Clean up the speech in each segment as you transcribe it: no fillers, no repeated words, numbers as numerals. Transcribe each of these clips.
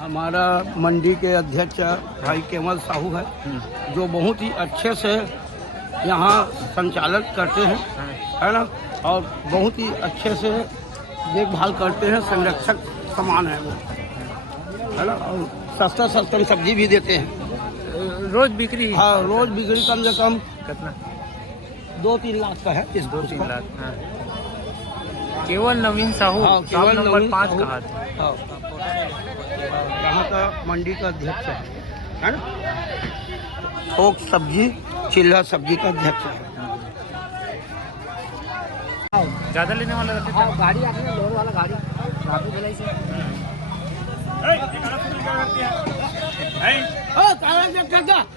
हमारा मंडी के अध्यक्ष भाई केवल साहू है, जो बहुत ही अच्छे से यहाँ संचालन करते हैं, है ना, और बहुत ही अच्छे से देखभाल करते हैं। संरक्षक समान है वो, है ना, और सस्ता सब्जी भी देते हैं। रोज बिक्री? हाँ, रोज बिक्री कम से कम कितना? 2-3 लाख का है। इस 2-3 लाख। हाँ। केवल नवीन साहू। हाँ, केवल नंबर नवीन 5 साहू। कहा था। हाँ, यहाँ का मंडी का अध्यक्ष है ना, थोक सब्जी चिल्ला सब्जी का अध्यक्ष है। ज्यादा लेने वाला रहते थे? गाड़ी आती है, लोड वाला गाड़ी ट्रैफिक वाला से।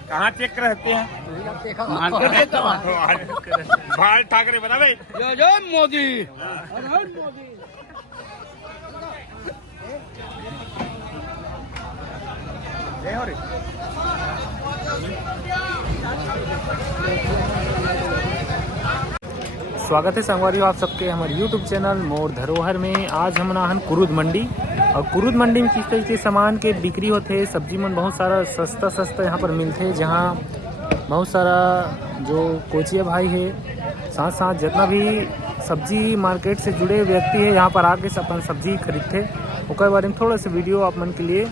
कहाँ चेक रहते हैं? मार्केट बाल ठाकरे बता भाई। जय मोदी। स्वागत है संगवारियों आप सबके हमारे YouTube चैनल मोर धरोहर में। आज हम नाहन कुरुद मंडी, और कुरुद मंडी में किस तरीके के सामान के बिक्री होते, सब्जी मन बहुत सारा सस्ता यहाँ पर मिलते, जहाँ बहुत सारा जो कोचिया भाई है, साथ साथ जितना भी सब्जी मार्केट से जुड़े व्यक्ति है यहाँ पर आके अपन सब्जी खरीदते। उसके बारे में थोड़ा सा वीडियो आप मन के लिए,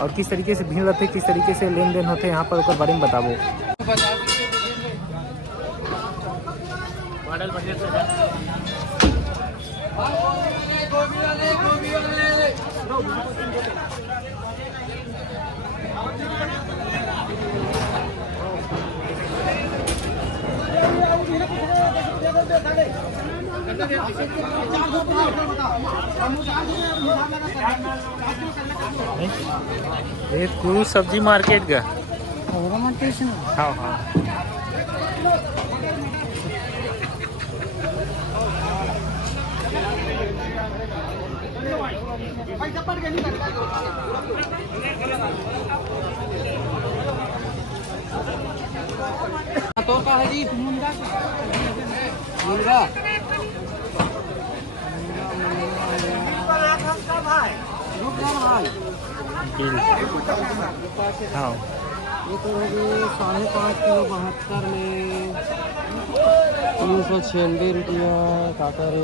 और किस तरीके से भीड़ रहते, किस तरीके से लेन देन होते यहाँ पर, उसके बारे में बताबो। ये कुरुद सब्जी मार्केट का। हाँ हाँ, तो का है जी मुंडा मुंडा हाँ। ये तो होगी 5.5 किलो 72 में 396 रुपया काकर।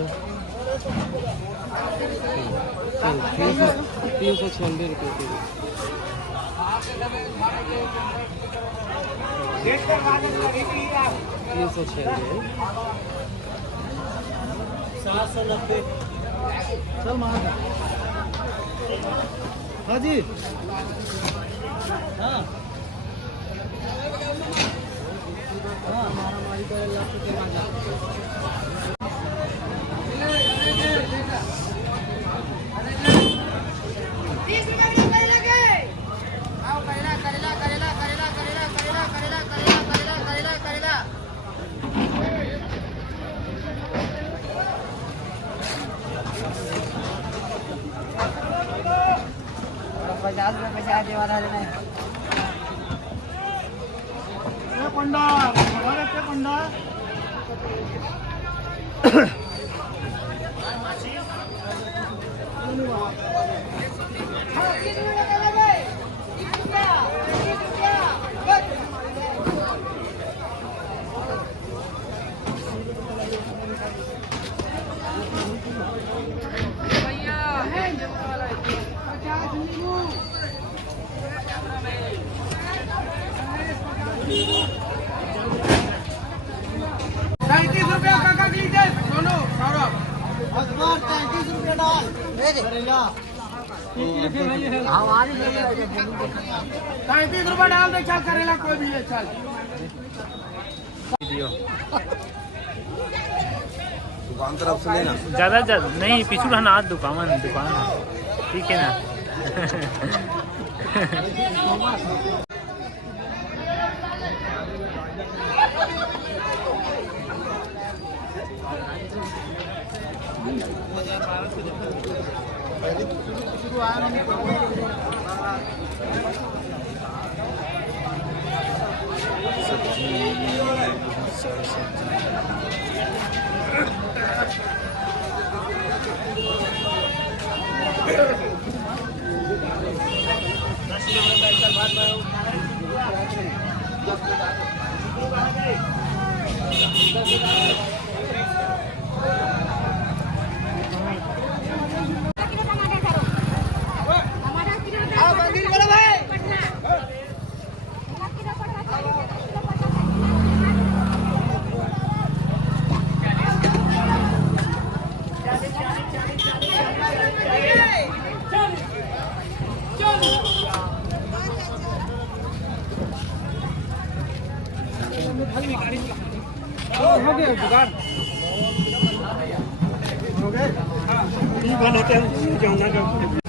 चल 396 रुपये किलो। 396 790। चल मार। हाँ जी, हाँ हमारा मालिक का लाख ₹50 वाला है। पंडा पंडा ₹35 डाल दे, चल करेला कोई भी है। चल दुकान तरफ से लेना ज्यादा नहीं, पीछू रहना दुकान ठीक है ना। हो गया दुकान हो गए।